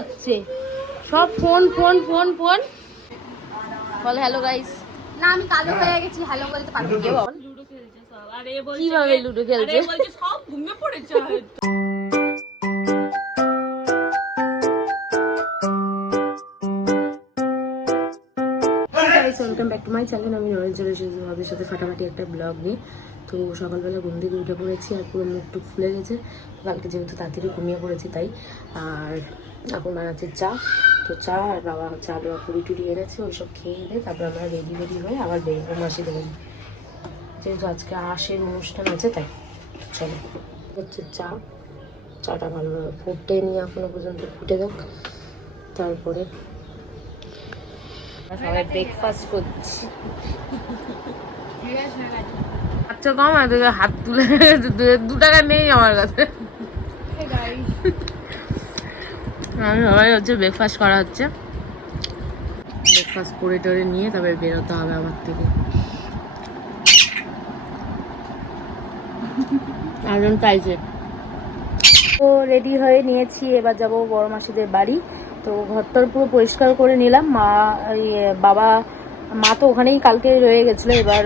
হচ্ছে সব phone phone phone phone. বল hello guys. না আমি কালো হয়ে গেছি, হ্যালো বলতে পারবো না। বল লুডো খেলছে সব। আর এ বলছে কিভাবে লুডো খেলছে? আরে বলছে সব ঘুমিয়ে পড়েছে হয়তো। Welcome back to my channel. আমি নরেন চলে এসেছি তোমাদের সাথে ফাটাফাটি একটা ব্লগ নিয়ে। তো সকালবেলা ঘুম থেকে উঠে পড়েছি আর পুরো মুখ টুক ফুলে গেছে, কালকে যেহেতু তাড়াতাড়ি ঘুমিয়ে পড়েছি তাই। আর এখন বানাচ্ছে চা, তো চা আর বাবা চা দেওয়া পুরি টুরি এনেছে, ওইসব খেয়ে এনে তারপর আমরা রেডি হয়ে আবার বেরোবো মাসি দেবেন, যেহেতু আজকে আশের অনুষ্ঠান আছে তাই। চলো হচ্ছে চা, চাটা ভালোভাবে ফুটে নিয়ে এখনো পর্যন্ত ফুটে যাক, তারপরে সবাই ব্রেকফাস্ট করছি। আচ্ছা কম আছে, হাত তুলে 2 টাকা নেই আমার কাছে। সবাই হচ্ছে ব্রেকফাস্ট করা হচ্ছে, ব্রেকফাস্ট করে টরে নিয়ে তারপরে বেরোতে হবে আমার থেকে। একজন চাইছে। তো রেডি হয়ে নিয়েছি, এবার যাব বড় মাসিদের বাড়ি। তো ঘরটার পুরো পরিষ্কার করে নিলাম। বাবা মা তো ওখানেই কালকে রয়ে গেছিলো, এবার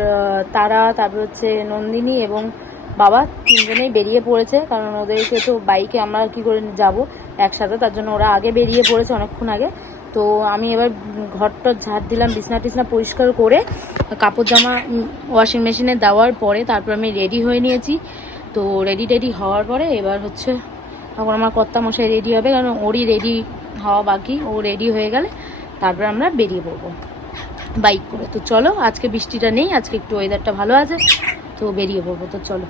তারা তারপর হচ্ছে নন্দিনী এবং বাবা 3 জনেই বেরিয়ে পড়েছে, কারণ ওদেরকে তো বাইকে আমরা কি করে যাব একসাথে, তার জন্য ওরা আগে বেরিয়ে পড়েছে অনেকক্ষণ আগে। তো আমি এবার ঘরটা ঝাড় দিলাম, বিছনা টিছনা পরিষ্কার করে কাপড় জামা ওয়াশিং মেশিনে দেওয়ার পরে তারপর আমি রেডি হয়ে নিয়েছি। তো রেডি হওয়ার পরে এবার হচ্ছে তখন আমার কর্তামশাই রেডি হবে, কারণ ওরই রেডি হওয়া বাকি, ও রেডি হয়ে গেলে তারপরে আমরা বেরিয়ে পড়বো বাইক করে। তো চলো, আজকে বৃষ্টিটা নেই, আজকে একটু ওয়েদারটা ভালো আছে, তো বেরিয়ে পড়বো। তো চলো।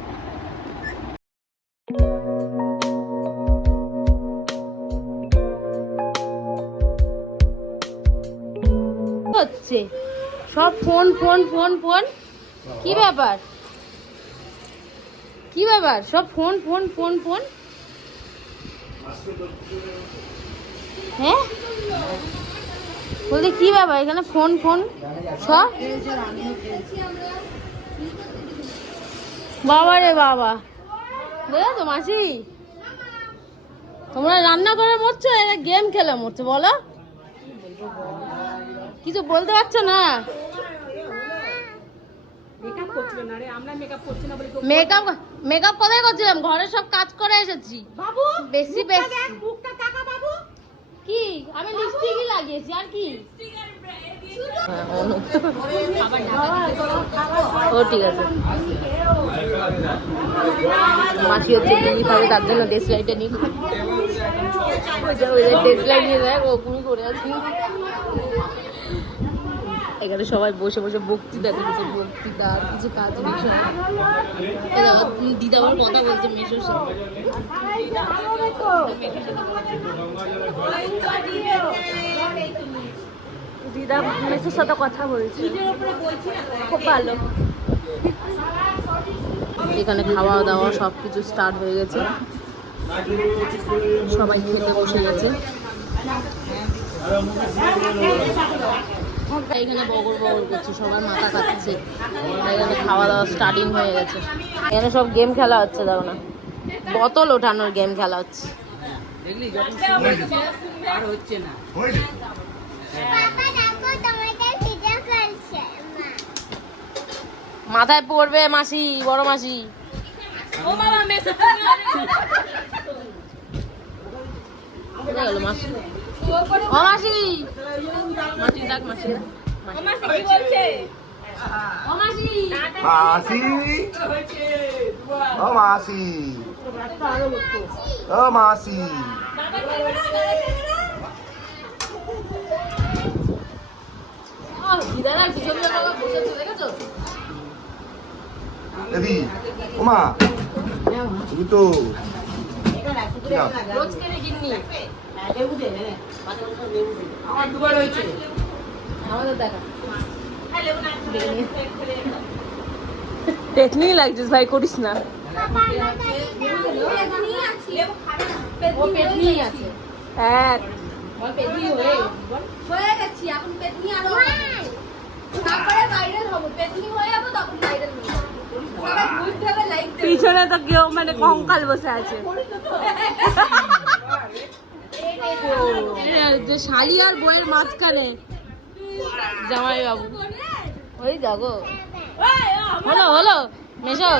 হচ্ছে সব ফোন ফোন ফোন ফোন। কি ব্যাপার কি ব্যাপার, সব ফোন ফোন ফোন ফোন। হ্যাঁ বলতে কি ব্যাপার, এখানে ফোন ফোন সব। বাবা রে বাবা, বুঝলো তো মাসি, তোমরা রান্না করে মরছো, এরা গেম খেলে মরছো। বলো কিছু বলতে পারছো না? মেকআপ কোথায় করছিলাম, ঘরে সব কাজ করে এসেছি। বাবু বেশি বেশি কি আমি লিপস্টিকই লাগিয়েছি, আর কি। ও ঠিক আছে, মাসি হচ্ছে বিড়ি খাবে, তার জন্য ডেস্ক লাইটে নিয়ে ডেস্ক লাইট নিয়ে দেখ ওখানে করে আছি। এখানে সবাই বসে বসে বক্তৃতা দিচ্ছে, বক্তৃতা আর কিছু কাজ দিদা আবার কথা বলছে মেশোর সাথে। দিদা মেশোর সাথে কথা বলছে, খুব ভালো। এখানে খাওয়া দাওয়া সব কিছু স্টার্ট হয়ে গেছে, সবাই খেতে বসে গেছে। এখানে বগর করছে, সবার মাথা খাচ্ছে, এখানে খাওয়া দাওয়া স্টার্টিং হয়ে গেছে। এখানে সব গেম খেলা হচ্ছে, দেখো না, বোতল ওঠানোর গেম খেলা হচ্ছে। মাথায় পড়বে মাসি, বড় মাসি। ও বাবা মেসে গেল মাসি। ও মাসি, মাসি ডাক, মাসি মাসি কি বলছে? ও মাসি, মাসি, ও মাসি, ও মাসি। দিদারা দুজন বসে চলে গেছো। এদি ওমা তুমি তো রোজ কেনে গিন্নি আমার দুবার হয়েছে। আমাদের দেখা পেটনি লাগছিস ভাই, করিস না। ও পেটনি আছে, হ্যাঁ পেটনি হয়ে গেছি, এখন পেটনি আরো তারপরে ভাইরাল হবো, পেটনি হয়ে যাবো তখন ভাইরাল হবো। পিছনে তো কেউ মানে কঙ্কাল বসে আছে। যে শালি আর বইয়ের মাঝখানে জামাই বাবু ওই দেখো হলো হলো মেশো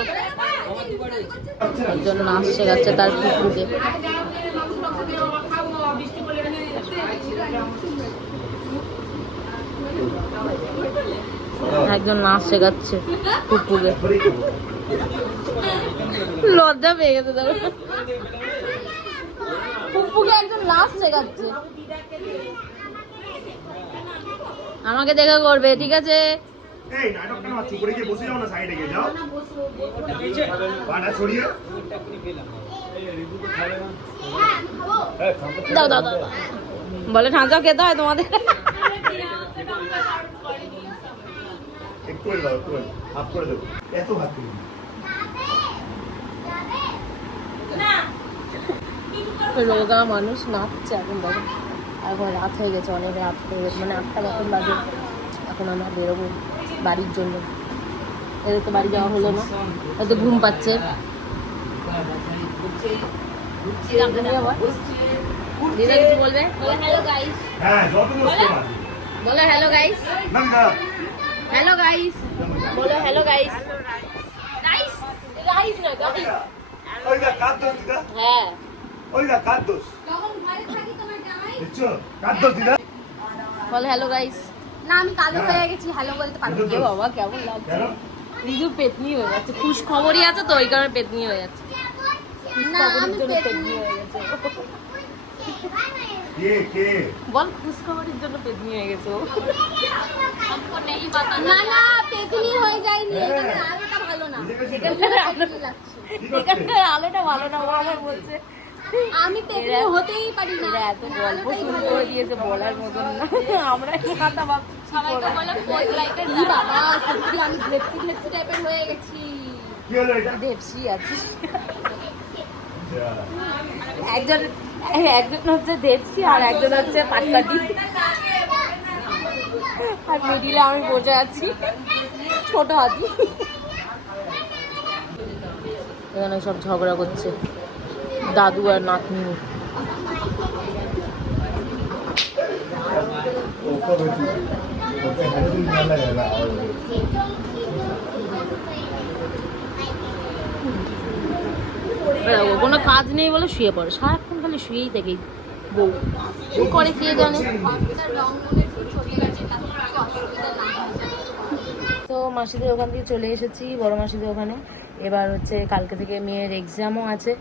একজন নাচ শেখাচ্ছে তার কুকুরকে একজন নাচ শেখাচ্ছে কুকুরকে লজ্জা পেয়ে গেছে দেখো কুকুরকে একজন নাচ শেখাচ্ছে আমাকে দেখা করবে ঠিক আছে এই নাটক কেন চুপ করে গিয়ে বসে যাও না সাইডে গিয়ে যাও পাটা ছড়িয়ে দাও দাও দাও বলে ঠাঁচাও খেতে হয় তোমাদের একটু করে দাও একটু হাফ করে দেবো এত হাত করে রোগা মানুষ নাচছে এখন দেখো এখন রাত হয়ে গেছে অনেক রাত হয়ে গেছে মানে 8টা মতন বাজে এখন আমরা বেরোবো বাড়ির জন্য এদের তো বাড়ি যাওয়া হলো না হয়তো ঘুম পাচ্ছে দিদা কিছু বলবে বলে হ্যালো গাইস হ্যাঁ যত মস্তি মার বলে hello guys Nanda hello guys বলো হ্যালো গাইস গাইস গাইস না গাইস ওই দা কাট দোস দিদা হ্যাঁ ওই দা কাট দোস দেখছো কাট দোস দিদা বলে হ্যালো গাইস না আমি কালো হয়ে গেছি হ্যালো বলতে পারবো না। এ বাবা কেমন লাগছে কেন রিজু পেতনি হয়ে যাচ্ছে খুশ খবরই আছে তো ওই কারণে পেতনি হয়ে যাচ্ছে না আমি জন্য পেতনি পেতনি হয়ে গেছে কে কে বল খুশ খবরের জন্য পেতনি হয়ে গেছে ও না না পেতনি হয়ে যায়নি এখানে আলোটা ভালো না এখানকার আলো- লাগছে এখানকার আলোটা ভালো না ও আমার বলছে আমি পেতনি হতেই পারি না এরা এত গল্প শুরু করে দিয়েছে বলার মতন না আমরা কথা ভাবছি সবাইকে বলে ই বাবা সত্যি আমি গ্লেপসি গ্লেপসি টাইপের হয়ে গেছি কি হলো এটা দেবসি আছিস যা। একজন একজন হচ্ছে দেবসি আর একজন হচ্ছে পাটকাটি আর মিডিলে আমি বসে আছি ছোট হাতি এখানে সব ঝগড়া করছে দাদু আর নাতনি ওকে হ্যান্ডেল মেলা গেলা ও কোনো কাজ নেই বলে শুয়ে পড়ে সারাক্ষণ খালি শুয়েই থাকে বউ কি করে কে জানে তো মাসিদের ওখান থেকে চলে এসেছি বড় মাসিদের ওখানে এবার হচ্ছে কালকে থেকে মেয়ের এক্সামও আছে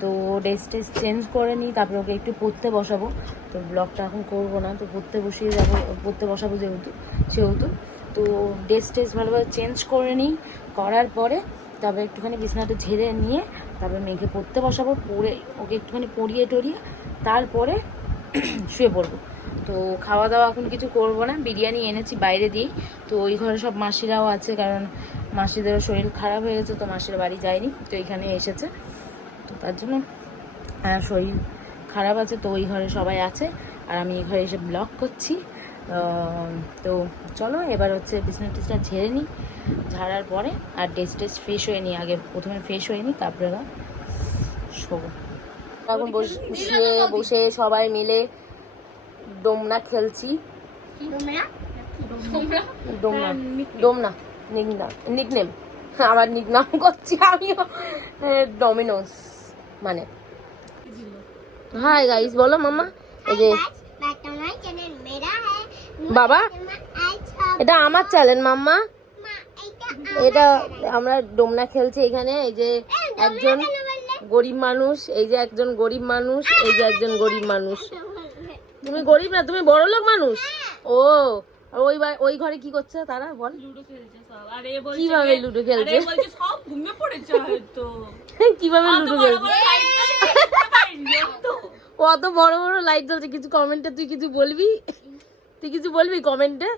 তো ড্রেস টেস চেঞ্জ করে নিই তারপরে ওকে একটু পড়তে বসাবো তো ব্লগটা এখন করবো না তো পড়তে বসিয়ে যাবো পড়তে বসাবো সেহেতু তো ড্রেস টেস ভালোভাবে চেঞ্জ করে নিই করার পরে তারপরে একটুখানি বিছানাটা ঝেড়ে নিয়ে তারপরে মেয়েকে পড়তে বসাবো পড়ে ওকে একটুখানি পরিয়ে টরিয়ে তারপরে শুয়ে পড়বো তো খাওয়া দাওয়া এখন কিছু করব না বিরিয়ানি এনেছি বাইরে দিয়েই তো ওই ঘরে সব মাসিরাও আছে কারণ মাসিদেরও শরীর খারাপ হয়ে গেছে তো মাসির বাড়ি যায়নি তো এইখানে এসেছে তো তার জন্য শরীর খারাপ আছে তো ওই ঘরে সবাই আছে আর আমি এই ঘরে এসে ব্লগ করছি তো চলো এবার হচ্ছে বিছানা টিছনা ঝেড়ে নিই ঝাড়ার পরে আর ড্রেস টেস ফ্রেশ হয়ে নিই আগে প্রথমে ফ্রেশ হয়ে নিই তারপরে শোবো এখন বসে সবাই মিলে ডোমনা খেলছি ডোমনা নিকনেম আবার নিকনাম করছি আমিও ডমিনোস মানে হাই গাইস বলো মামা এই যে বাবা এটা আমার চ্যানেল মাম্মা এটা আমরা ডোমনা খেলছি এখানে এই যে একজন গরিব মানুষ এই যে একজন গরিব মানুষ এই যে একজন গরিব মানুষ তুমি গরিব না তুমি বড় লোক মানুষ ও আর ওই ঘরে কি করছে তারা বল লুডো খেলছে সব আর এ বলছে কিভাবে লুডো খেলছে আরে বলছে সব ঘুমিয়ে পড়েছে হয়তো কিভাবে লুডো খেলছে তো ও অত বড় বড় লাইট জ্বলছে কিছু কমেন্টে তুই কিছু বলবি কমেন্টে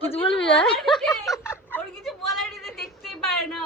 কিছু বলবি না ওর কিছু বলার দেখতেই পারে না